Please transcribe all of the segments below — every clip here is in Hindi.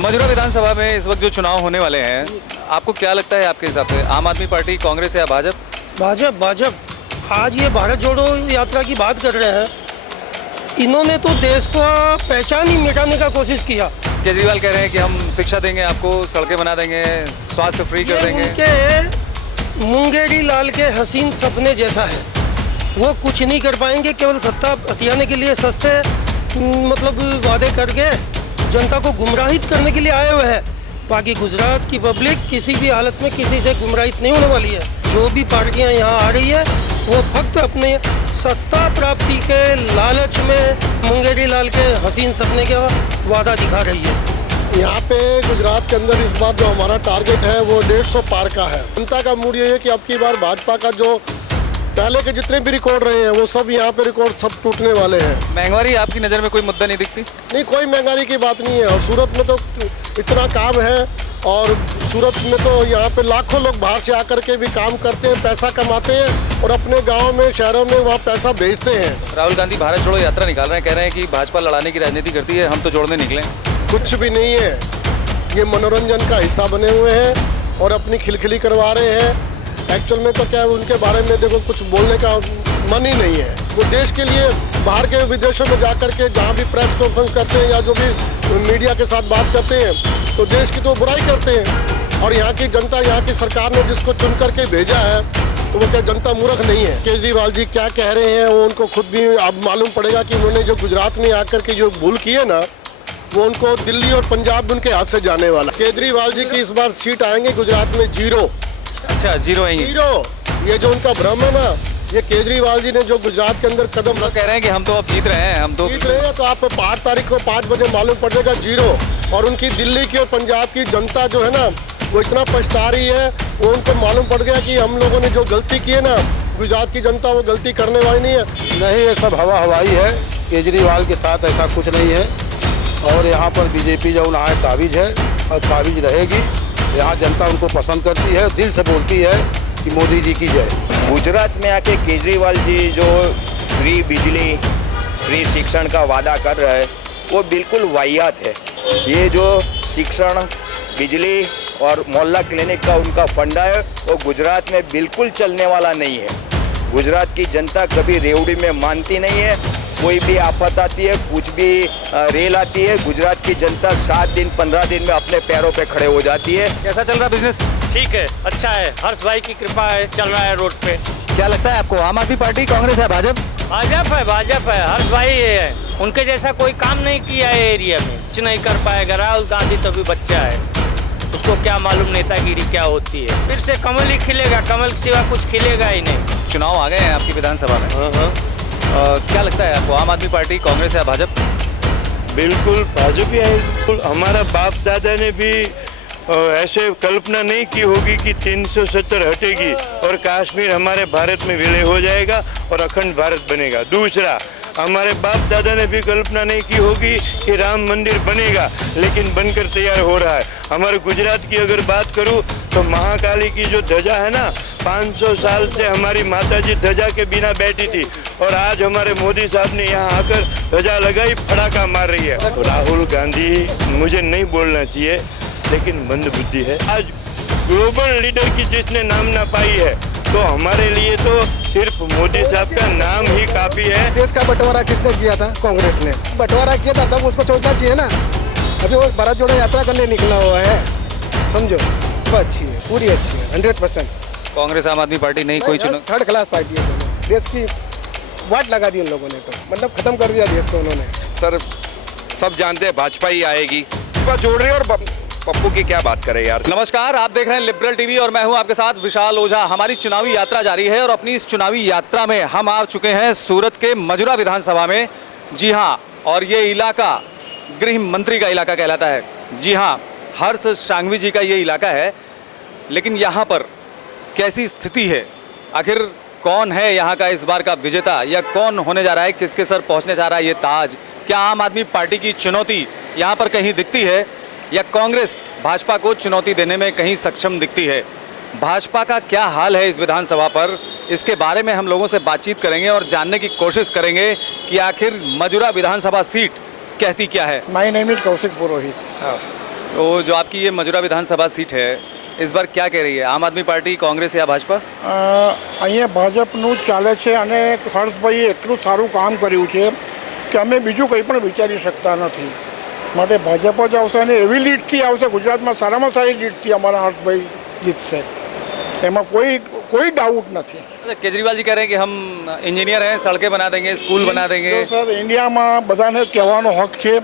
मजूरा विधानसभा में इस वक्त जो चुनाव होने वाले हैं, आपको क्या लगता है आपके हिसाब से, आम आदमी पार्टी, कांग्रेस या भाजपा? भाजपा। आज ये भारत जोड़ो यात्रा की बात कर रहे हैं, इन्होंने तो देश को पहचान ही मिटाने का कोशिश किया। केजरीवाल कह रहे हैं कि हम शिक्षा देंगे आपको, सड़कें बना देंगे, स्वास्थ्य फ्री कर देंगे। उनके मुंगेरी लाल के हसीन सपने जैसा है, वो कुछ नहीं कर पाएंगे, केवल सत्ता हथियाने के लिए सस्ते मतलब वादे करके जनता को गुमराहित करने के लिए आए हुए हैं। बाकी गुजरात की पब्लिक किसी भी हालत में किसी से गुमराहित नहीं होने वाली है। जो भी पार्टियां यहाँ आ रही है वो फक्त अपने सत्ता प्राप्ति के लालच में मुंगेरी लाल के हसीन सपने का वादा दिखा रही है। यहाँ पे गुजरात के अंदर इस बार जो हमारा टारगेट है वो 150 पार का है। जनता का मूड ये है कि अब की बार भाजपा का जो पहले के जितने भी रिकॉर्ड रहे हैं वो सब यहाँ पे रिकॉर्ड सब टूटने वाले हैं। महंगाई आपकी नज़र में कोई मुद्दा नहीं दिखती? नहीं, कोई महंगाई की बात नहीं है। और सूरत में तो इतना काम है, और सूरत में तो यहाँ पे लाखों लोग बाहर से आकर के भी काम करते हैं, पैसा कमाते हैं और अपने गाँव में, शहरों में वहाँ पैसा भेजते हैं। राहुल गांधी भारत छोड़ो यात्रा निकाल रहे हैं, कह रहे हैं कि भाजपा लड़ाने की राजनीति करती है, हम तो जोड़ने निकले। कुछ भी नहीं है, ये मनोरंजन का हिस्सा बने हुए हैं और अपनी खिलखिली करवा रहे हैं। एक्चुअल में तो क्या है, उनके बारे में देखो कुछ बोलने का मन ही नहीं है। वो देश के लिए बाहर के विदेशों में जाकर के जहाँ भी प्रेस कॉन्फ्रेंस करते हैं या जो भी मीडिया के साथ बात करते हैं तो देश की तो बुराई करते हैं। और यहाँ की जनता, यहाँ की सरकार ने जिसको चुन करके भेजा है तो वो क्या जनता मूर्ख नहीं है? केजरीवाल जी क्या कह रहे हैं वो उनको खुद भी अब मालूम पड़ेगा कि उन्होंने जो गुजरात में आकर के जो भूल की है ना, वो उनको दिल्ली और पंजाब उनके हाथ से जाने वाला। केजरीवाल जी की इस बार सीट आएंगे गुजरात में 0। अच्छा, 0 आएंगे? 0। ये जो उनका भ्रम है ना, ये केजरीवाल जी ने जो गुजरात के अंदर कदम तो कह रहे हैं कि हम तो अब जीत रहे हैं, हम तो जीत रहे हैं। तो आप 5 तारीख को 5 बजे मालूम पड़ जाएगा 0। और उनकी दिल्ली की और पंजाब की जनता जो है ना वो इतना पछता रही है, वो उनको मालूम पड़ गया कि हम लोगों ने जो गलती की है ना, गुजरात की जनता वो गलती करने वाली नहीं है। नहीं, ये सब हवा हवाई है। केजरीवाल के साथ ऐसा कुछ नहीं है। और यहाँ पर बीजेपी जो यहाँ काबिज है और काबिज रहेगी। यहाँ जनता उनको पसंद करती है, दिल से बोलती है कि मोदी जी की जय। गुजरात में आके केजरीवाल जी जो फ्री बिजली, फ्री शिक्षण का वादा कर रहे हैं वो बिल्कुल वाहियात है। ये जो शिक्षण, बिजली और मोहल्ला क्लिनिक का उनका फंडा है वो गुजरात में बिल्कुल चलने वाला नहीं है। गुजरात की जनता कभी रेवड़ी में मानती नहीं है। कोई भी आफत आती है, कुछ भी रेल आती है, गुजरात की जनता 7 दिन 15 दिन में अपने पैरों पे खड़े हो जाती है। कैसा चल रहा बिजनेस? ठीक है, अच्छा है, हर्ष भाई की कृपा है, चल रहा है रोड पे। क्या लगता है आपको, आम आदमी पार्टी, कांग्रेस या भाजपा? भाजपा है, हर्ष भाई है। उनके जैसा कोई काम नहीं किया है एरिया में, कुछ नहीं कर पाएगा। राहुल गांधी तो भी बच्चा है, उसको क्या मालूम नेतागिरी क्या होती है। फिर से कमल ही खिलेगा, कमल के सिवा कुछ खिलेगा ही नहीं। चुनाव आ गए हैं आपकी विधानसभा में, क्या लगता है आपको, आम आदमी पार्टी, कांग्रेस या भाजपा? बिल्कुल भाजपा है। बिल्कुल हमारा बाप दादा ने भी ऐसे कल्पना नहीं की होगी कि 370 हटेगी और कश्मीर हमारे भारत में विलय हो जाएगा और अखंड भारत बनेगा। दूसरा, हमारे बाप दादा ने भी कल्पना नहीं की होगी कि राम मंदिर बनेगा, लेकिन बनकर तैयार हो रहा है। हमारे गुजरात की अगर बात करूं तो महाकाली की जो ध्वजा है ना, 500 साल से हमारी माताजी ध्वजा के बिना बैठी थी और आज हमारे मोदी साहब ने यहाँ आकर ध्वजा लगाई, पटाखा मार रही है। तो राहुल गांधी, मुझे नहीं बोलना चाहिए लेकिन मंद बुद्धि है। आज ग्लोबल लीडर की जिसने नाम ना पाई है तो हमारे लिए तो सिर्फ मोदी साहब का नाम ही काफी है। देश का बंटवारा किसने किया था? कांग्रेस ने बंटवारा किया था, तब उसको छोड़ना चाहिए ना। अभी वो भारत जोड़ो यात्रा करने निकला हुआ है, समझो। वो अच्छी है, पूरी अच्छी है, 100%। कांग्रेस, आम आदमी पार्टी नहीं कोई चुनाव? 3rd क्लास पार्टी है दोनों। देश की वाट लगा दी उन लोगों ने, तो मतलब खत्म कर दिया देश को उन्होंने। सर, सब जानते हैं भाजपा ही आएगी, जोड़ रही है। और पप्पू की क्या बात करें यार। नमस्कार, आप देख रहे हैं लिबरल टीवी और मैं हूं आपके साथ विशाल ओझा। हमारी चुनावी यात्रा जारी है और अपनी इस चुनावी यात्रा में हम आ चुके हैं सूरत के मजूरा विधानसभा में। जी हां, और ये इलाका गृह मंत्री का इलाका कहलाता है। जी हां, हर्ष सांघवी जी का ये इलाका है। लेकिन यहाँ पर कैसी स्थिति है, आखिर कौन है यहाँ का इस बार का विजेता, या कौन होने जा रहा है, किसके सर पहुँचने जा रहा है ये ताज? क्या आम आदमी पार्टी की चुनौती यहाँ पर कहीं दिखती है, या कांग्रेस भाजपा को चुनौती देने में कहीं सक्षम दिखती है? भाजपा का क्या हाल है इस विधानसभा पर, इसके बारे में हम लोगों से बातचीत करेंगे और जानने की कोशिश करेंगे कि आखिर मजूरा विधानसभा सीट कहती क्या है। माय नेम इज कौशिक पुरोहित। तो जो आपकी ये मजुरा विधानसभा सीट है इस बार क्या कह रही है, आम आदमी पार्टी, कांग्रेस या भाजपा? અહીંયા ભાજપનું ચાલે છે અને હર્ષભાઈએ એટલું સારું કામ કર્યું છે કે અમે બીજું કંઈ પણ વિચારી શકતા નથી. માટે ભાજપ જ આવશે અને એવી લીડથી આવશે. ગુજરાતમાં સારામાં સારી લીડથી અમારા હર્ષભાઈ જીતશે, એમાં કોઈ डाउट નથી. अच्छा, केजरीवाल जी कह रहे हैं कि हम इंजीनियर हैं, सड़कें बना देंगे, स्कूल बना देंगे. તો સર ઇન્ડિયામાં બધાને કહેવાનો હક છે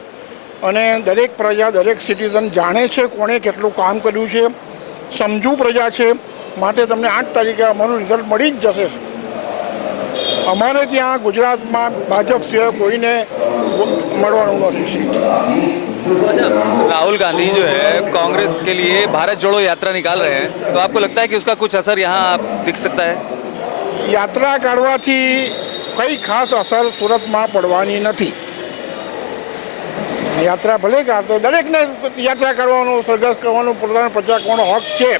અને દરેક પ્રજા, દરેક સિટીઝન જાણે છે કોણે કેટલું કામ કર્યું છે. સમજુ પ્રજા છે, માટે તમને 8 તારીખે અમારું રિઝલ્ટ મળી જ જશે. અમારે ત્યાં ગુજરાતમાં ભાજપ સિવાય કોઈને મળવાનું નથી સીટ. अच्छा, राहुल गांधी जो है कांग्रेस के लिए भारत जोड़ो यात्रा निकाल रहे हैं, तो आपको लगता है कि उसका कुछ असर यहाँ दिख सकता है? યાત્રા કાઢવાથી કંઈ ખાસ અસર સુરતમાં પડવાની નથી. યાત્રા ભલે કાઢતો, દરેકને યાત્રા કરવાનો, સરઘસ કરવાનો, પોતાનો પ્રચાર કરવાનો હક છે,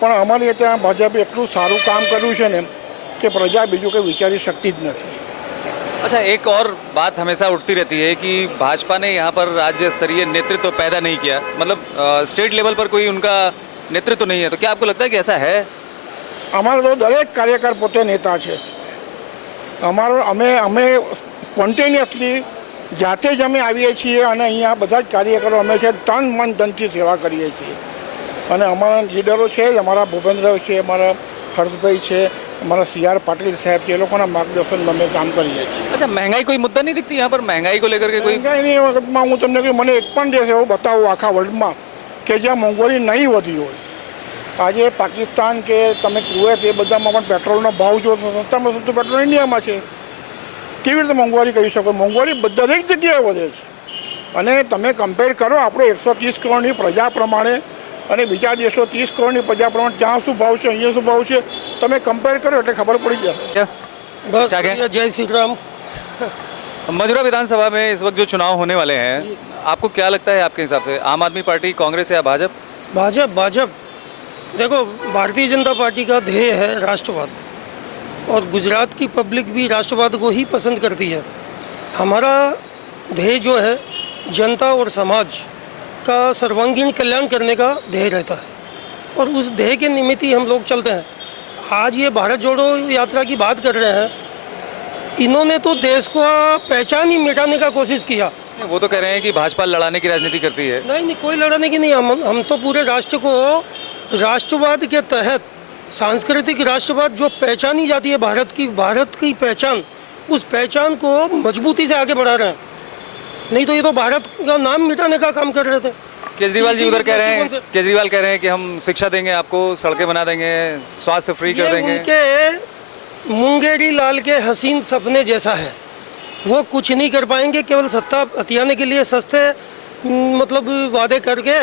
પણ અમારે ત્યાં ભાજપે એટલું સારું કામ કર્યું છે ને કે પ્રજા બીજું કંઈ વિચારી શકતી જ નથી. अच्छा, एक और बात हमेशा उठती रहती है कि भाजपा ने यहाँ पर राज्य स्तरीय नेतृत्व पैदा नहीं किया, मतलब स्टेट लेवल पर कोई उनका नेतृत्व नहीं है, तो क्या आपको लगता है कि ऐसा है? અમારો તો દરેક કાર્યકર પોતે નેતા છે. અમે સ્પોન્ટેનિયસલી જાતે જ અમે આવીએ છીએ અને અહીંયા બધા જ કાર્યકરો અમે છે તન મન ધનથી સેવા કરીએ છીએ. અને અમારા લીડરો છે જ, અમારા ભૂપેન્દ્ર છે, અમારા હર્ષભાઈ છે, हमारा CR पाटिल साहब के लोगों ना मार्गदर्शन में અમે કામ કરીએ છીએ. अच्छा, महंगाई कोई मुद्दा नहीं दिखती यहाँ पर, महंगाई को लेकर के कोई? महंगाई वखतમાં હું તમને કહું, મને એક પણ દેશ એવો બતાવો આખા વર્લ્ડમાં કે જ્યાં મોંઘવારી નહીં વધી હોય. આજે પાકિસ્તાન કે તમે કુવૈત એ બધામાં પણ પેટ્રોલનો ભાવ જો સસ્તામાં સસ્તું પેટ્રોલ ઇન્ડિયામાં છે. કેવી રીતે મોંઘવારી કહી શકો? મોંઘવારી દરેક જગ્યાએ વધે છે. અને તમે કમ્પેર કરો આપણે 130 કરોડની પ્રજા પ્રમાણે અને બીજા દેશો 30 કરોડની પ્રજા પ્રમાણે ત્યાં શું ભાવ છે, અહીંયા શું ભાવ છે, તમે કમ્પેર કરો એટલે ખબર પડી જશે. बस क्या कहें? बढ़िया, जय श्री राम. मजुरा विधानसभा में इस वक्त जो चुनाव होने वाले हैं, आपको क्या लगता है आपके हिसाब से, आम आदमी पार्टी, कांग्रेस या भाजप? भाजप देखो, भारतीय जनता पार्टी का ध्येय है राष्ट्रवाद, और गुजरात की पब्लिक भी राष्ट्रवाद को ही पसंद करती है. हमारा ध्येय जो है जनता और समाज का सर्वांगीण कल्याण करने का ध्येय रहता है, और उस ध्येय के निमित्त ही हम लोग चलते हैं. आज ये भारत जोड़ो यात्रा की बात कर रहे हैं, इन्होंने तो देश को पहचान ही मिटाने का कोशिश किया. वो तो कह रहे हैं कि भाजपा लड़ाने की राजनीति करती है. नहीं, कोई लड़ाने की नहीं. हम तो पूरे राष्ट्र को राष्ट्रवाद के तहत, सांस्कृतिक राष्ट्रवाद जो पहचानी जाती है भारत की पहचान, उस पहचान को मजबूती से आगे बढ़ा रहे हैं. नहीं तो ये तो भारत का नाम मिटाने का काम कर रहे थे. केजरीवाल जी उधर कह रहे हैं, केजरीवाल कह रहे हैं कि हम शिक्षा देंगे आपको, सड़कें बना देंगे, स्वास्थ्य फ्री कर देंगे. उनके मुंगेरी लाल के हसीन सपने जैसा है. वो कुछ नहीं कर पाएंगे, केवल सत्ता हथियाने के लिए सस्ते मतलब वादे करके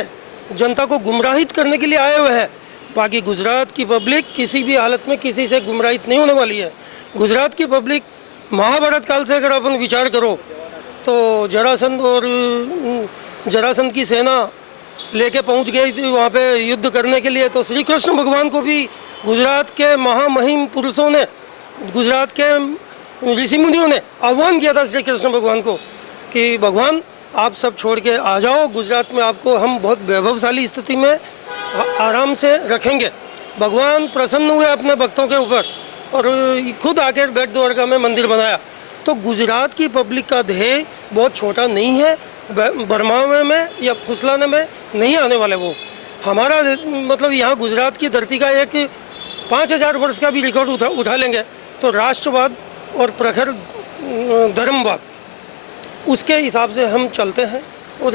जनता को गुमराहित करने के लिए आए हुए हैं. बाकी गुजरात की पब्लिक किसी भी हालत में किसी से गुमराहित नहीं होने वाली है. गुजरात की पब्लिक महाभारत काल से अगर अपन विचार करो तो जरासंध की सेना लेके पहुंच गई थी वहाँ पे युद्ध करने के लिए, तो श्री कृष्ण भगवान को भी गुजरात के महामहिम पुरुषों ने, गुजरात के ऋषि मुनियों ने आह्वान किया था श्री कृष्ण भगवान को कि भगवान आप सब छोड़ के आ जाओ, गुजरात में आपको हम बहुत वैभवशाली स्थिति में आराम से रखेंगे. भगवान प्रसन्न हुए अपने भक्तों के ऊपर और खुद आकर बेट द्वारका में मंदिर बनाया. तो गुजरात की पब्लिक का ध्येय बहुत छोटा नहीं है, भरमावे में या फुसलाने में नहीं आने वाले. वो हमारा मतलब यहाँ गुजरात की धरती का एक 5000 वर्ष का भी रिकॉर्ड उठा लेंगे तो राष्ट्रवाद और प्रखर धर्मवाद, उसके हिसाब से हम चलते हैं. और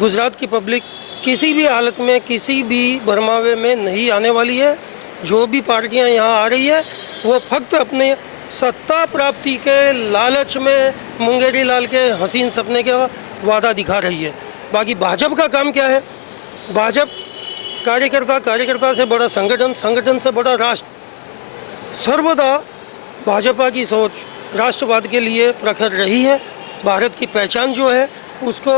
गुजरात की पब्लिक किसी भी हालत में किसी भी भरमावे में नहीं आने वाली है. जो भी पार्टियां यहाँ आ रही है वो फक्त अपने सत्ता प्राप्ति के लालच में मुंगेरी लाल के हसीन सपने का वादा दिखा रही है. बाकी भाजपा का काम क्या है? भाजपा कार्यकर्ता से बड़ा संगठन, संगठन से बड़ा राष्ट्र. सर्वदा भाजपा की सोच राष्ट्रवाद के लिए प्रखर रही है. भारत की पहचान जो है उसको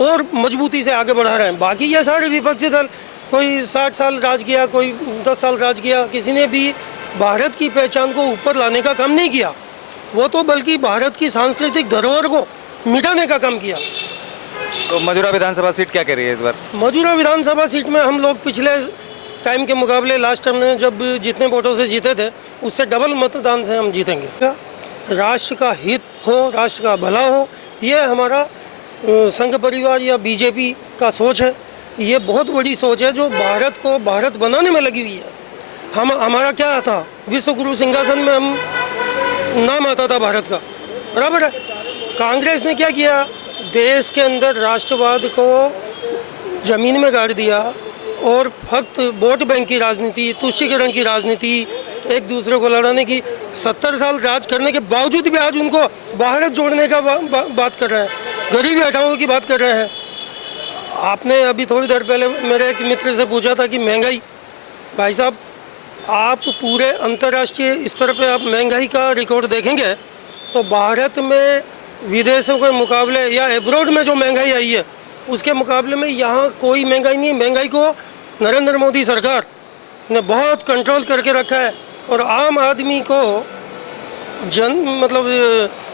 और मजबूती से आगे बढ़ा रहे हैं. बाकी ये सारे विपक्षी दल, कोई 60 साल राज किया, कोई 10 साल राज किया, किसी ने भी भारत की पहचान को ऊपर लाने का काम नहीं किया. वो तो बल्कि भारत की सांस्कृतिक धरोहर को मिटाने का काम किया. तो मजूरा विधानसभा सीट क्या कह रही है इस बार? मजूरा विधानसभा सीट में हम लोग पिछले टाइम के मुकाबले लास्ट टाइम में जब जितने वोटों से जीते थे उससे डबल मतदान से हम जीतेंगे। राष्ट्र का हित हो, राष्ट्र का भला हो, ये हमारा संघ परिवार या बीजेपी का सोच है। ये बहुत बड़ी सोच है जो भारत को भारत बनाने में लगी हुई है। हमारा क्या था, विश्व गुरु सिंहासन में हम नाम आता था भारत का, बराबर है। कांग्रेस ने क्या किया, देश के अंदर राष्ट्रवाद को जमीन में गाड़ दिया और फक्त वोट बैंक की राजनीति, तुष्टीकरण की राजनीति, एक दूसरे को लड़ाने की 70 साल राज करने के बावजूद भी आज उनको भारत जोड़ने का बात कर रहे हैं, गरीबी हटाओ की बात कर रहे हैं। आपने अभी थोड़ी देर पहले मेरे एक मित्र से पूछा था कि महंगाई, भाई साहब आप पूरे अंतर्राष्ट्रीय स्तर पे आप महंगाई का रिकॉर्ड देखेंगे तो भारत में विदेशों के मुकाबले या एब्रॉड में जो महंगाई आई है उसके मुकाबले में यहाँ कोई महंगाई नहीं है। महंगाई को नरेंद्र मोदी सरकार ने बहुत कंट्रोल करके रखा है और आम आदमी को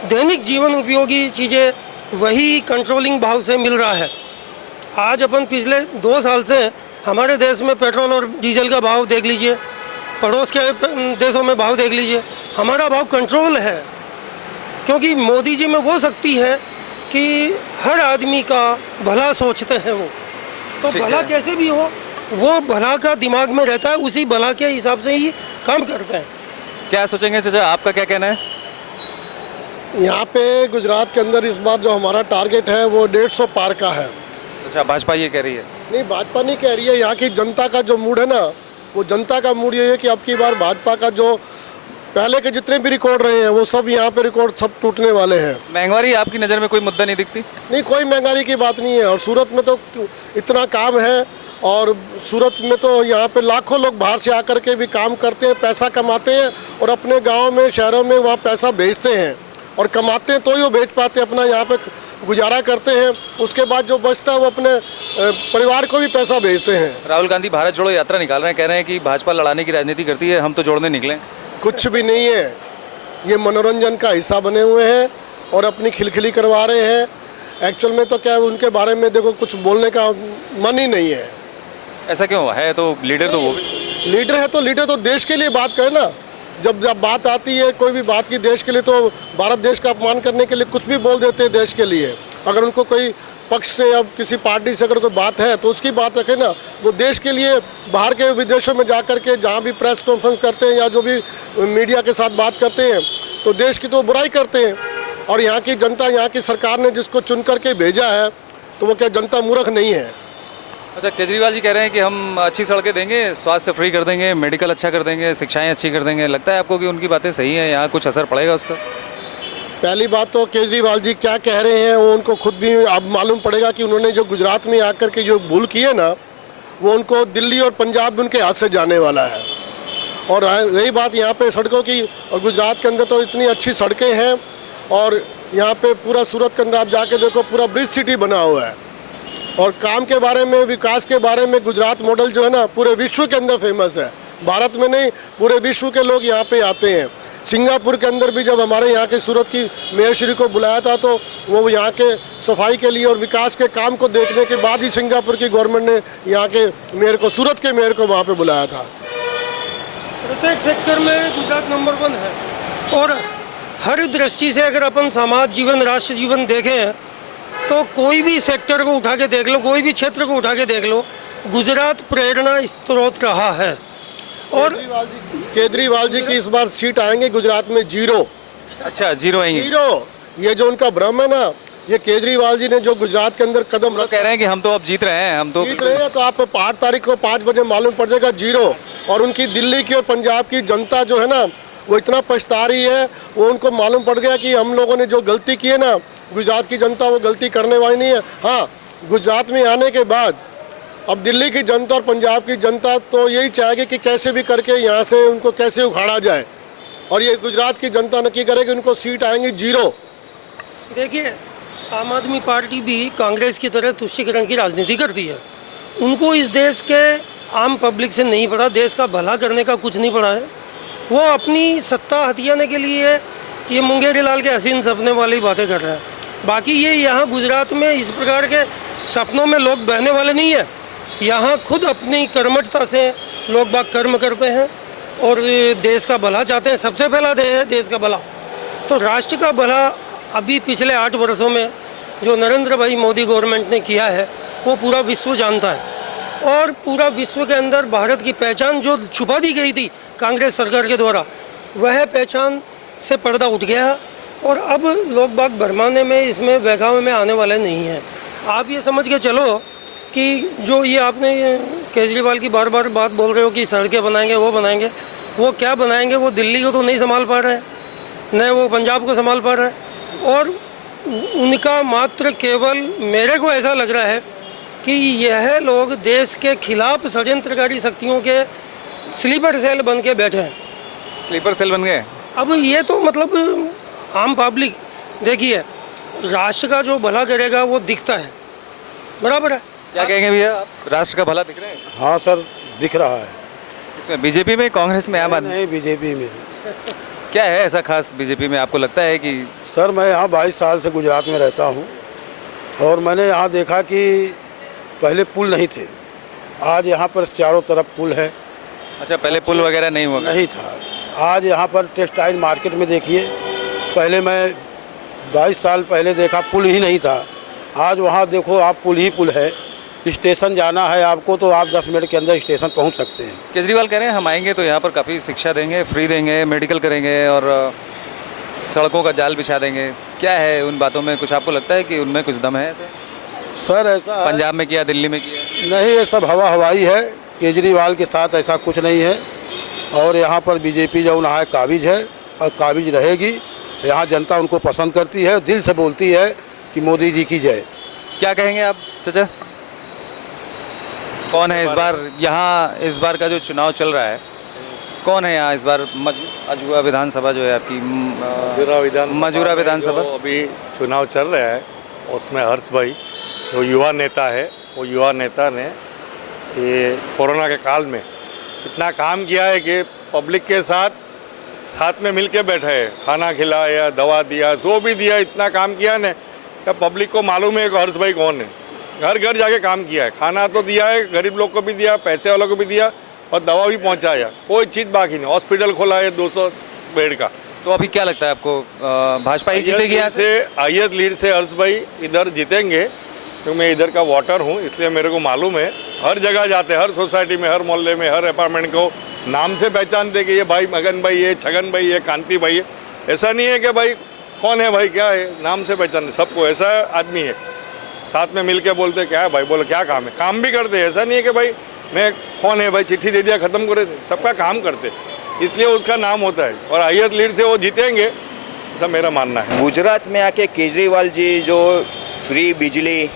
दैनिक जीवन उपयोगी चीज़ें वही कंट्रोलिंग भाव से मिल रहा है। आज अपन पिछले 2 साल से हमारे देश में पेट्रोल और डीजल का भाव देख लीजिए, पड़ोस के देशों में भाव देख लीजिए, हमारा भाव कंट्रोल है क्योंकि मोदी जी में वो शक्ति है कि हर आदमी का भला सोचते हैं वो। तो भला कैसे भी हो वो भला का दिमाग में रहता है, उसी भला के हिसाब से ही काम करते हैं। क्या सोचेंगे चाचा, आपका क्या कहना है? यहाँ पे गुजरात के अंदर इस बार जो हमारा टारगेट है वो 150 पार का है। अच्छा, भाजपा ये कह रही है? नहीं, भाजपा नहीं कह रही है। यहाँ की जनता का जो मूड है ना, वो जनता का मूड ये है कि अब की बार भाजपा का जो पहले के जितने भी रिकॉर्ड रहे हैं वो सब यहाँ पे रिकॉर्ड सब टूटने वाले हैं। महंगाई आपकी नज़र में कोई मुद्दा नहीं दिखती? नहीं, कोई महंगाई की बात नहीं है। और सूरत में तो इतना काम है और सूरत में तो यहाँ पे लाखों लोग बाहर से आकर के भी काम करते हैं, पैसा कमाते हैं और अपने गाँव में शहरों में वहाँ पैसा भेजते हैं और कमाते हैं तो ही वो बेच पाते, अपना यहाँ पे गुजारा करते हैं। उसके बाद जो बचता है वो अपने परिवार को भी पैसा भेजते हैं। राहुल गांधी भारत जोड़ो यात्रा निकाल रहे हैं, कह रहे हैं कि भाजपा लड़ाने की राजनीति करती है, हम तो जोड़ने निकले। कुछ भी नहीं है, ये मनोरंजन का हिस्सा बने हुए हैं और अपनी खिलखिली करवा रहे हैं। एक्चुअल में तो क्या है, उनके बारे में देखो कुछ बोलने का मन ही नहीं है। ऐसा क्यों है? तो लीडर तो वो भी लीडर है, तो लीडर तो देश के लिए बात करे ना। जब बात आती है कोई भी बात की देश के लिए, तो भारत देश का अपमान करने के लिए कुछ भी बोल देते हैं देश के लिए। अगर उनको कोई पक्ष से या किसी पार्टी से अगर कोई बात है तो उसकी बात रखें ना। वो देश के लिए बाहर के विदेशों में जा कर के जहाँ भी प्रेस कॉन्फ्रेंस करते हैं या जो भी मीडिया के साथ बात करते हैं तो देश की तो बुराई करते हैं। और यहाँ की जनता, यहाँ की सरकार ने जिसको चुन करके भेजा है तो वो क्या जनता मूर्ख नहीं है? अच्छा, केजरीवाल जी कह रहे हैं कि हम अच्छी सड़कें देंगे, स्वास्थ्य फ्री कर देंगे, मेडिकल अच्छा कर देंगे, शिक्षाएं अच्छी कर देंगे। लगता है आपको कि उनकी बातें सही हैं, यहाँ कुछ असर पड़ेगा उसका? पहली बात तो केजरीवाल जी क्या कह रहे हैं वो उनको खुद भी अब मालूम पड़ेगा कि उन्होंने जो गुजरात में आकर के जो भूल की है ना, वो उनको दिल्ली और पंजाब में उनके हाथ से जाने वाला है। और रही बात यहाँ पे सड़कों की, और गुजरात के अंदर तो इतनी अच्छी सड़कें हैं और यहाँ पे पूरा सूरत के अंदर आप जाके देखो पूरा ब्रिज सिटी बना हुआ है। और काम के बारे में, विकास के बारे में गुजरात मॉडल जो है ना पूरे विश्व के अंदर फेमस है। भारत में नहीं, पूरे विश्व के लोग यहाँ पे आते हैं। सिंगापुर के अंदर भी जब हमारे यहाँ के सूरत की मेयर श्री को बुलाया था तो वो यहाँ के सफाई के लिए और विकास के काम को देखने के बाद ही सिंगापुर की गवर्नमेंट ने यहाँ के मेयर को, सूरत के मेयर को वहाँ पे बुलाया था। प्रत्येक सेक्टर में गुजरात नंबर 1 है। और हर दृष्टि से अगर अपन समाज जीवन, राष्ट्र जीवन देखें तो कोई भी सेक्टर को उठा के देख लो, कोई भी क्षेत्र को उठा के देख लो, गुजरात प्रेरणा स्रोत रहा है। और केजरीवाल जी की इस बार सीट आएंगे गुजरात में 0। अच्छा, 0 आएंगे? 0। ये जो उनका भ्रम है ना, ये केजरीवाल जी ने जो गुजरात के अंदर कदम कह रहे हैं कि हम तो अब जीत रहे हैं, हम तो जीत रहे हैं। तो आप 8 तारीख को 5 बजे मालूम पड़ जाएगा 0। और उनकी दिल्ली की और पंजाब की जनता जो है ना वो इतना पछता रही है, वो उनको मालूम पड़ गया कि हम लोगों ने जो गलती की है ना, गुजरात की जनता वो गलती करने वाली नहीं है। हाँ, गुजरात में आने के बाद अब दिल्ली की जनता और पंजाब की जनता तो यही चाहेगी कि कैसे भी करके यहाँ से उनको कैसे उखाड़ा जाए। और ये गुजरात की जनता नक्की करेगी उनको सीट आएंगी 0। देखिए, आम आदमी पार्टी भी कांग्रेस की तरह तुष्टीकरण की राजनीति करती है। उनको इस देश के आम पब्लिक से नहीं पड़ा, देश का भला करने का कुछ नहीं पड़ा है। वो अपनी सत्ता हथियाने के लिए ये मुंगेरी लाल के हसीन सपने वाली बातें कर रहे हैं। बाकी ये यहाँ गुजरात में इस प्रकार के सपनों में लोग बहने वाले नहीं है। यहाँ खुद अपनी कर्मठता से लोग बाग कर्म करते हैं और देश का भला चाहते हैं। सबसे पहला ध्येय है देश का भला। तो राष्ट्र का भला अभी पिछले 8 वर्षों में जो नरेंद्र भाई मोदी गवर्नमेंट ने किया है वो पूरा विश्व जानता है। और पूरा विश्व के अंदर भारत की पहचान जो छुपा दी गई थी कांग्रेस सरकार के द्वारा, वह पहचान से पर्दा उठ गया है और अब लोग बाग भरमाने में, इसमें बहकावे में आने वाले नहीं हैं। आप ये समझ के चलो कि जो ये आपने केजरीवाल की बार बार बात बोल रहे हो कि सड़कें बनाएंगे, वो क्या बनाएंगे? वो दिल्ली को तो नहीं संभाल पा रहे हैं, न वो पंजाब को संभाल पा रहे हैं। और उनका मात्र केवल, मेरे को ऐसा लग रहा है कि यह लोग देश के खिलाफ षड्यंत्रकारी शक्तियों के स्लीपर सेल बन के बैठे हैं। स्लीपर सेल बन गए। अब ये तो मतलब आम पब्लिक, देखिए राष्ट्र का जो भला करेगा वो दिखता है, बराबर है। क्या कहेंगे भैया आप, राष्ट्र का भला दिख रहा है हाँ सर, दिख रहा है। इसमें? बीजेपी में, कांग्रेस में, आम आदमी? नहीं, बीजेपी में। क्या है ऐसा खास बीजेपी में, आपको लगता है कि? सर मैं यहाँ 22 साल से गुजरात में रहता हूँ और मैंने यहाँ देखा कि पहले पुल नहीं थे, आज यहाँ पर चारों तरफ पुल है। अच्छा, पहले पुल वगैरह नहीं हुआ? नहीं था। आज यहाँ पर टेक्सटाइल मार्केट में देखिए, पहले मैं 22 साल पहले देखा पुल ही नहीं था, आज वहाँ देखो आप पुल ही पुल है। स्टेशन जाना है आपको तो आप 10 मिनट के अंदर स्टेशन पहुँच सकते हैं। केजरीवाल कह रहे हैं हम आएंगे तो यहाँ पर काफ़ी शिक्षा देंगे, फ्री देंगे, मेडिकल करेंगे और सड़कों का जाल बिछा देंगे। क्या है उन बातों में, कुछ आपको लगता है कि उनमें कुछ दम है? ऐसे सर ऐसा पंजाब में किया, दिल्ली में किया? नहीं, ये सब हवा हवाई है। केजरीवाल के साथ ऐसा कुछ नहीं है और यहाँ पर बीजेपी जो है काबिज है और काबिज रहेगी। यहाँ जनता उनको पसंद करती है, दिल से बोलती है कि मोदी जी की जय। क्या कहेंगे आप चाचा, कौन है इस बार यहाँ, इस बार का जो चुनाव चल रहा है, कौन है यहाँ इस बार? मजूरा विधानसभा जो है आपकी, मजूरा विधानसभा, अभी चुनाव चल रहा है, उसमें हर्ष भाई जो युवा नेता है, वो युवा नेता ने ये कोरोना के काल में इतना काम किया है कि पब्लिक के साथ में मिल के बैठे हैं, खाना खिलाया, दवा दिया, जो भी दिया, इतना काम किया ने क्या पब्लिक को मालूम है कि हर्ष भाई कौन है। घर घर जाके काम किया है, खाना तो दिया है, गरीब लोग को भी दिया, पैसे वालों को भी दिया और दवा भी पहुंचाया, कोई चीज़ बाकी नहीं। हॉस्पिटल खोला है 200 बेड का। तो अभी क्या लगता है आपको, भाजपा ही जीतेगी यहाँ से? हाईएस्ट लीड से हर्ष भाई इधर जीतेंगे, क्योंकि मैं इधर का वोटर हूँ, इसलिए मेरे को मालूम है। हर जगह जाते, हर सोसाइटी में, हर मोहल्ले में, हर अपार्टमेंट को नाम से पहचानते कि ये भाई मगन भाई है, छगन भाई है, कांति भाई है। ऐसा नहीं है कि भाई कौन है भाई, क्या है, नाम से पहचानते सबको। ऐसा आदमी है, साथ में मिल के बोलते क्या है भाई, बोलो क्या काम है, काम भी करते हैं। ऐसा नहीं है कि भाई मैं कौन है भाई, चिट्ठी दे दिया ख़त्म करे, सबका काम करते, इसलिए उसका नाम होता है और हाईएस्ट लीड से वो जीतेंगे, ऐसा मेरा मानना है। गुजरात में आके केजरीवाल जी जो फ्री बिजली,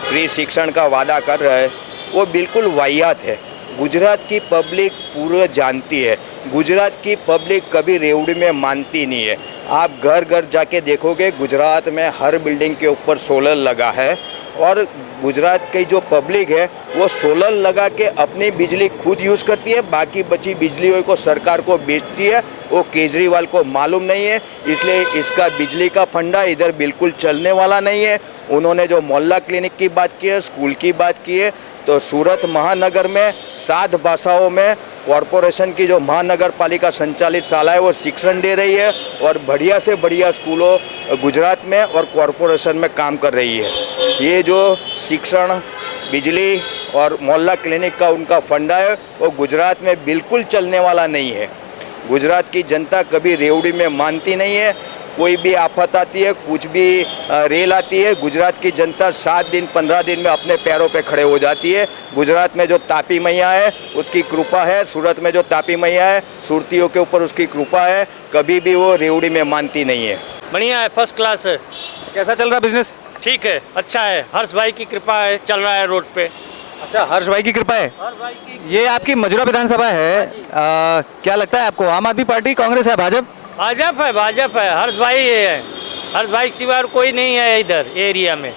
फ्री शिक्षण का वादा कर रहे हैं, वो बिल्कुल वाहियात है। गुजरात की पब्लिक पूरा जानती है, गुजरात की पब्लिक कभी रेवड़ी में मानती नहीं है। आप घर घर जाके देखोगे, गुजरात में हर बिल्डिंग के ऊपर सोलर लगा है और गुजरात की जो पब्लिक है वो सोलर लगा के अपनी बिजली खुद यूज़ करती है, बाकी बची बिजली को सरकार को बेचती है। वो केजरीवाल को मालूम नहीं है, इसलिए इसका बिजली का फंडा इधर बिल्कुल चलने वाला नहीं है। उन्होंने जो मोहल्ला क्लिनिक की बात की है, स्कूल की बात की है, तो सूरत महानगर में 7 भाषाओं में कॉरपोरेशन की जो महानगर पालिका संचालित शाला है वो शिक्षण दे रही है और बढ़िया से बढ़िया स्कूलों गुजरात में और कॉरपोरेशन में काम कर रही है। ये जो शिक्षण, बिजली और मोहल्ला क्लिनिक का उनका फंडा है वो गुजरात में बिल्कुल चलने वाला नहीं है। गुजरात की जनता कभी रेवड़ी में मानती नहीं है। कोई भी आफत आती है, कुछ भी रेल आती है, गुजरात की जनता 7 दिन 15 दिन में अपने पैरों पे खड़े हो जाती है। गुजरात में जो तापी मैया है उसकी कृपा है, सूरत में जो तापी मैया है सुरतियों के ऊपर उसकी कृपा है, कभी भी वो रेवड़ी में मानती नहीं है। बढ़िया है, फर्स्ट क्लास है। कैसा चल रहा है बिजनेस? ठीक है, अच्छा है, हर्ष भाई की कृपा है, चल रहा है रोड पे। अच्छा, हर्ष भाई की कृपा है। ये आपकी मजूरा विधानसभा है, क्या लगता है आपको, आम आदमी पार्टी, कांग्रेस है, भाजपा? भाजपा है, हर्ष भाई है, हर्ष भाई के सिवा कोई नहीं है इधर एरिया में।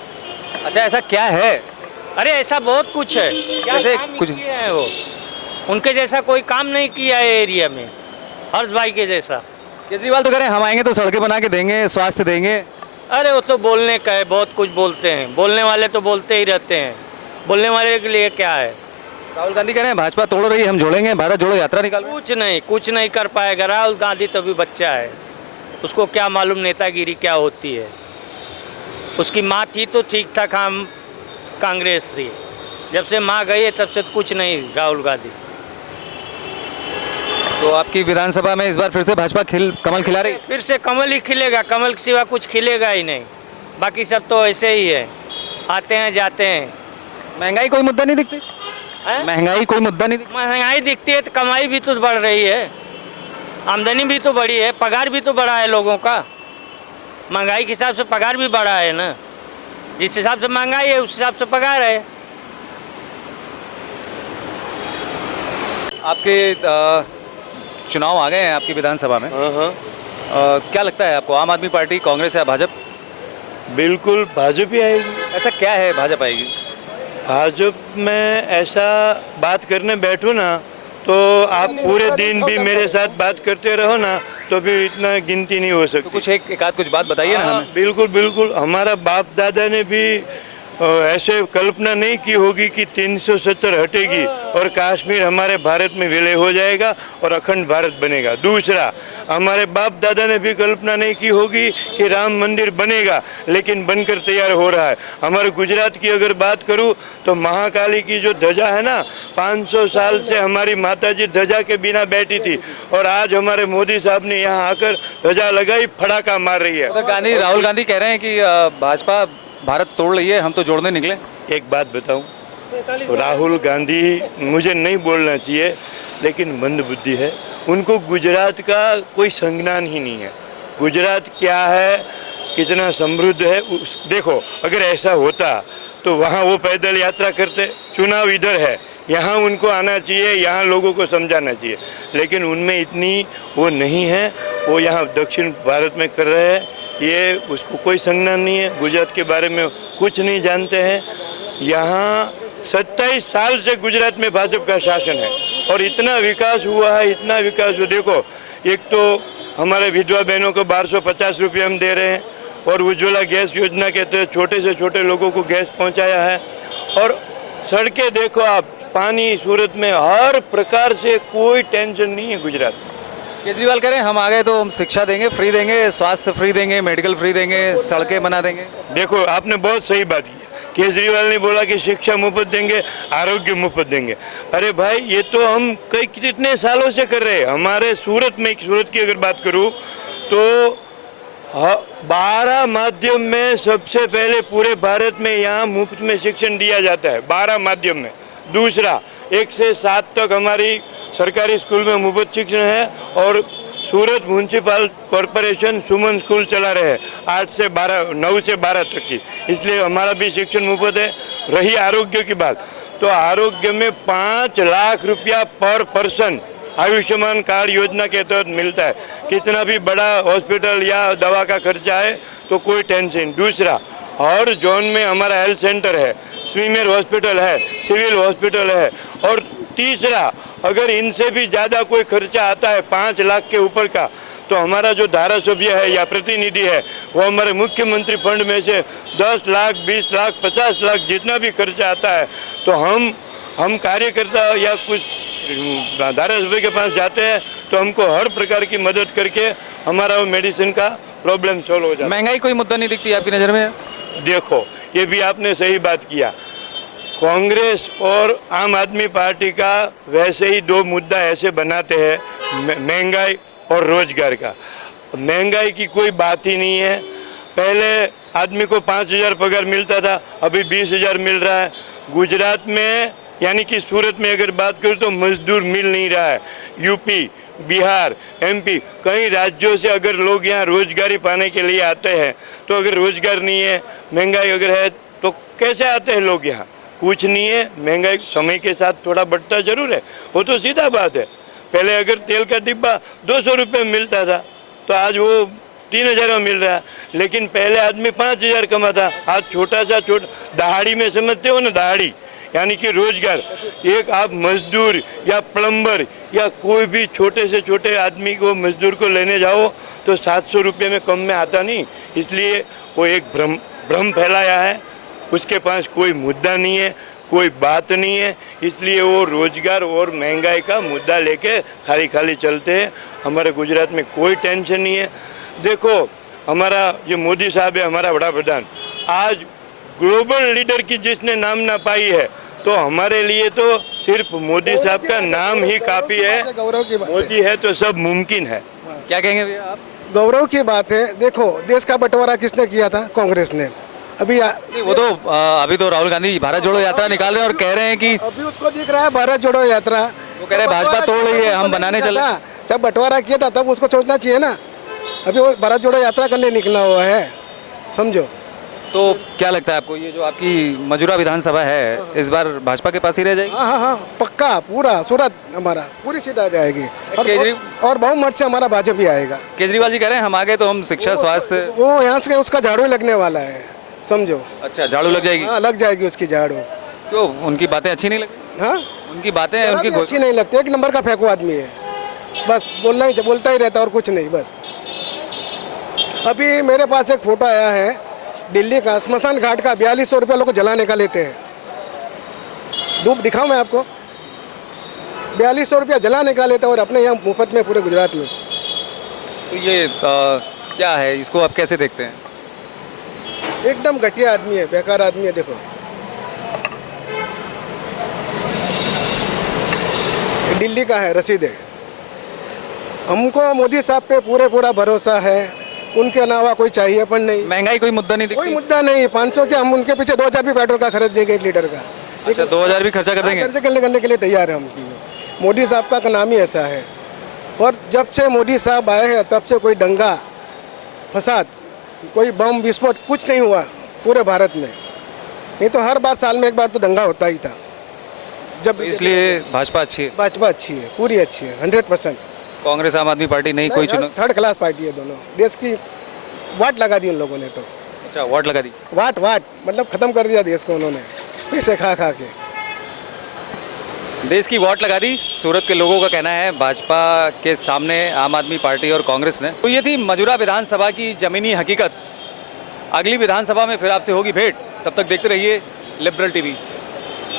अच्छा, ऐसा क्या है? अरे ऐसा बहुत कुछ है, जैसे कुछ किए हैं वो, उनके जैसा कोई काम नहीं किया है एरिया में, हर्ष भाई के जैसा। केजरीवाल तो कह रहे हैं हम आएंगे तो सड़कें बना के देंगे, स्वास्थ्य देंगे, अरे वो तो बोलने का है, बहुत कुछ बोलते हैं, बोलने वाले तो बोलते ही रहते हैं, बोलने वाले के लिए क्या है। राहुल गांधी कह रहे हैं भाजपा तोड़ रही है, हम जोड़ेंगे, भारत जोड़ो यात्रा निकाल रहे हैं। कुछ नहीं कर पाएगा। राहुल गांधी तो भी बच्चा है, उसको क्या मालूम नेतागिरी क्या होती है। उसकी माँ थी तो ठीक था, काम कांग्रेस थी, जब से माँ गई है तब से तो कुछ नहीं राहुल गांधी। तो आपकी विधानसभा में इस बार फिर से भाजपा कमल खिला रही है? फिर से कमल ही खिलेगा, कमल के सिवा कुछ खिलेगा ही नहीं। बाकी सब तो ऐसे ही है, आते हैं जाते हैं। महंगाई कोई मुद्दा नहीं दिखती? हैं? महंगाई कोई मुद्दा नहीं दिखती? महंगाई दिखती है तो कमाई भी तो बढ़ रही है, आमदनी भी तो बढ़ी है, पगार भी तो बढ़ा है लोगों का। महंगाई के हिसाब से पगार भी बढ़ा है ना, जिस हिसाब से महंगाई है उस हिसाब से पगार है। आपके चुनाव आ गए हैं आपकी विधानसभा में। क्या लगता है आपको, आम आदमी पार्टी, कांग्रेस या भाजपा? बिल्कुल भाजपा ही आएगी। ऐसा क्या है भाजपा आएगी? भाजपा में ऐसा बात करने बैठो ना तो आप पूरे दिन भी मेरे साथ बात करते रहो ना तो भी इतना गिनती नहीं हो सकती। तो कुछ एक आध कुछ बात बताइए ना हमें। बिल्कुल बिल्कुल, हमारा बाप दादा ने भी ऐसे कल्पना नहीं की होगी कि 370 हटेगी और कश्मीर हमारे भारत में विलय हो जाएगा और अखंड भारत बनेगा। दूसरा, हमारे बाप दादा ने भी कल्पना नहीं की होगी कि राम मंदिर बनेगा, लेकिन बनकर तैयार हो रहा है। हमारे गुजरात की अगर बात करूं तो महाकाली की जो ध्वजा है ना, 500 साल से हमारी माताजी ध्वजा के बिना बैठी थी और आज हमारे मोदी साहब ने यहाँ आकर ध्वजा लगाई, फड़ाका मार रही है। राहुल गांधी कह रहे हैं कि भाजपा भारत तोड़ रही है, हम तो जोड़ने निकले। एक बात बताऊं, राहुल गांधी मुझे नहीं बोलना चाहिए लेकिन मंद बुद्धि है, उनको गुजरात का कोई संज्ञान ही नहीं है। गुजरात क्या है, कितना समृद्ध है देखो, अगर ऐसा होता तो वहाँ वो पैदल यात्रा करते। चुनाव इधर है, यहाँ उनको आना चाहिए, यहाँ लोगों को समझाना चाहिए, लेकिन उनमें इतनी वो नहीं है। वो यहाँ दक्षिण भारत में कर रहे हैं, ये उसको कोई संज्ञान नहीं है, गुजरात के बारे में कुछ नहीं जानते हैं। यहाँ 27 साल से गुजरात में भाजपा का शासन है और इतना विकास हुआ है, इतना विकास हुआ। देखो, एक तो हमारे विधवा बहनों को 1250 रुपये हम दे रहे हैं और उज्ज्वला गैस योजना के तहत छोटे से छोटे लोगों को गैस पहुंचाया है। और सड़कें देखो आप, पानी सूरत में हर प्रकार से कोई टेंशन नहीं है गुजरात में। केजरीवाल कह रहे हैं हम आ गए तो हम शिक्षा देंगे, फ्री देंगे, स्वास्थ्य फ्री देंगे, मेडिकल फ्री देंगे, सड़कें बना देंगे। देखो, आपने बहुत सही बात की। केजरीवाल ने बोला कि शिक्षा मुफ्त देंगे, आरोग्य मुफ्त देंगे। अरे भाई, ये तो हम कितने सालों से कर रहे हैं। हमारे सूरत में, सूरत की अगर बात करूं तो 12 माध्यम में सबसे पहले पूरे भारत में यहाँ मुफ्त में शिक्षण दिया जाता है, 12 माध्यम में। दूसरा, 1 से 7 तक हमारी सरकारी स्कूल में मुफ्त शिक्षण है और सूरत म्यूनसिपल कॉरपोरेशन सुमन स्कूल चला रहे हैं 9 से 12 तक की, इसलिए हमारा भी शिक्षण मुफ्त है। रही आरोग्य की बात, तो आरोग्य में 5 लाख रुपया पर पर्सन आयुष्मान कार्ड योजना के तहत मिलता है। कितना भी बड़ा हॉस्पिटल या दवा का खर्चा है तो कोई टेंशन। दूसरा, हर जोन में हमारा हेल्थ सेंटर है, स्वीमेर हॉस्पिटल है, सिविल हॉस्पिटल है। और तीसरा, अगर इनसे भी ज़्यादा कोई खर्चा आता है 5 लाख के ऊपर का, तो हमारा जो धारासभ्य है या प्रतिनिधि है वो हमारे मुख्यमंत्री फंड में से 10 लाख, 20 लाख, 50 लाख जितना भी खर्चा आता है तो हम कार्यकर्ता या कुछ धारासभ्य के पास जाते हैं तो हमको हर प्रकार की मदद करके हमारा वो मेडिसिन का प्रॉब्लम सॉल्व हो जाता है। महंगाई कोई मुद्दा नहीं दिखती आपकी नज़र में? देखो, ये भी आपने सही बात किया। कांग्रेस और आम आदमी पार्टी का वैसे ही 2 मुद्दा ऐसे बनाते हैं, महंगाई और रोजगार का। महंगाई की कोई बात ही नहीं है। पहले आदमी को 5,000 पगार मिलता था, अभी 20,000 मिल रहा है। गुजरात में यानी कि सूरत में अगर बात करूँ तो मजदूर मिल नहीं रहा है। यूपी, बिहार, एमपी, कई राज्यों से अगर लोग यहाँ रोजगारी पाने के लिए आते हैं तो अगर रोजगार नहीं है, महंगाई अगर है तो कैसे आते हैं लोग यहाँ? कुछ नहीं है। महंगाई समय के साथ थोड़ा बढ़ता जरूर है, वो तो सीधा बात है। पहले अगर तेल का डिब्बा 200 रुपये में मिलता था तो आज वो 3,000 में मिल रहा है, लेकिन पहले आदमी 5,000 कमाता, आज छोटा दहाड़ी में समझते हो ना, दहाड़ी यानी कि रोजगार। एक आप मजदूर या प्लम्बर या कोई भी छोटे से छोटे आदमी को, मजदूर को लेने जाओ तो 700 रुपये में कम में आता नहीं। इसलिए वो एक भ्रम फैलाया है। उसके पास कोई मुद्दा नहीं है, कोई बात नहीं है, इसलिए वो रोजगार और महंगाई का मुद्दा लेके खाली खाली चलते हैं। हमारे गुजरात में कोई टेंशन नहीं है। देखो हमारा ये मोदी साहब है, हमारा बड़ा प्रधान, आज ग्लोबल लीडर की जिसने नाम ना पाई है, तो हमारे लिए तो सिर्फ मोदी साहब का नाम ही काफ़ी है। गौरव की बात है। मोदी है तो सब मुमकिन है। क्या कहेंगे भैया आप? गौरव की बात है। देखो देश का बंटवारा किसने किया था? कांग्रेस ने। अभी नहीं, वो तो अभी तो राहुल गांधी भारत जोड़ो यात्रा निकाल रहे हैं और कह रहे हैं कि अभी उसको दिख रहा है भारत जोड़ो यात्रा। वो कह रहे हैं भाजपा तोड़ रही है, हम बनाने चले। जब बंटवारा किया था तब उसको सोचना चाहिए ना। अभी वो भारत जोड़ो यात्रा करने निकला हुआ है, समझो। तो क्या लगता है आपको, ये जो आपकी मजूरा विधानसभा है इस बार भाजपा के पास ही रह जाएगी? हाँ, पक्का पूरा सूरत हमारा पूरी सीट आ जाएगी और बहुमत से हमारा भाजपा भी आएगा। केजरीवाल जी कह रहे हैं हम आगे तो हम शिक्षा स्वास्थ्य। वो यहाँ से उसका झाड़ू लगने वाला है, समझो। अच्छा, झाड़ू लग जाएगी? हाँ, लग जाएगी उसकी झाड़ू। क्यों, उनकी बातें अच्छी नहीं लगती? हाँ, उनकी बातें उनकी अच्छी नहीं लगती। एक नंबर का फेंकू आदमी है, बस बोलता ही रहता और कुछ नहीं। बस अभी मेरे पास एक फोटो आया है दिल्ली का, स्मशान घाट का 4200 रुपये लोग जलाने का लेते हैं। डूब दिखाऊं मैं आपको? 4200 रुपया जलाने का लेते हैं और अपने यहाँ मुफ्त में पूरे गुजरात में। तो ये क्या है, इसको आप कैसे देखते हैं? एकदम घटिया आदमी है, बेकार आदमी है। देखो दिल्ली का है, रसीद है। हमको मोदी साहब पे पूरा भरोसा है, उनके अलावा कोई चाहिए पर नहीं। महंगाई कोई मुद्दा नहीं दिखती? कोई मुद्दा नहीं। 500 के हम उनके पीछे 2000 भी पेट्रोल का खरीद देंगे 1 लीटर का। अच्छा, 2000 भी खर्चा कर देंगे? खर्चा करने के लिए तैयार है हम। मोदी साहब का नाम ही ऐसा है। और जब से मोदी साहब आए हैं तब से कोई दंगा फसाद, कोई बम विस्फोट कुछ नहीं हुआ पूरे भारत में। नहीं तो हर बार साल में एक बार तो दंगा होता ही था। जब तो इसलिए भाजपा अच्छी है? भाजपा अच्छी है, पूरी अच्छी है, 100%। कांग्रेस आम आदमी पार्टी नहीं कोई चुनाव? थर्ड क्लास पार्टी है दोनों। देश की वाट लगा दी उन लोगों ने तो। अच्छा, वाट लगा दी? वाट मतलब खत्म कर दिया देश को उन्होंने, पैसे खा के। देश की वाट लगा दी, सूरत के लोगों का कहना है भाजपा के सामने आम आदमी पार्टी और कांग्रेस ने। तो ये थी मजूरा विधानसभा की जमीनी हकीकत। अगली विधानसभा में फिर आपसे होगी भेंट, तब तक देखते रहिए लिबरल टीवी।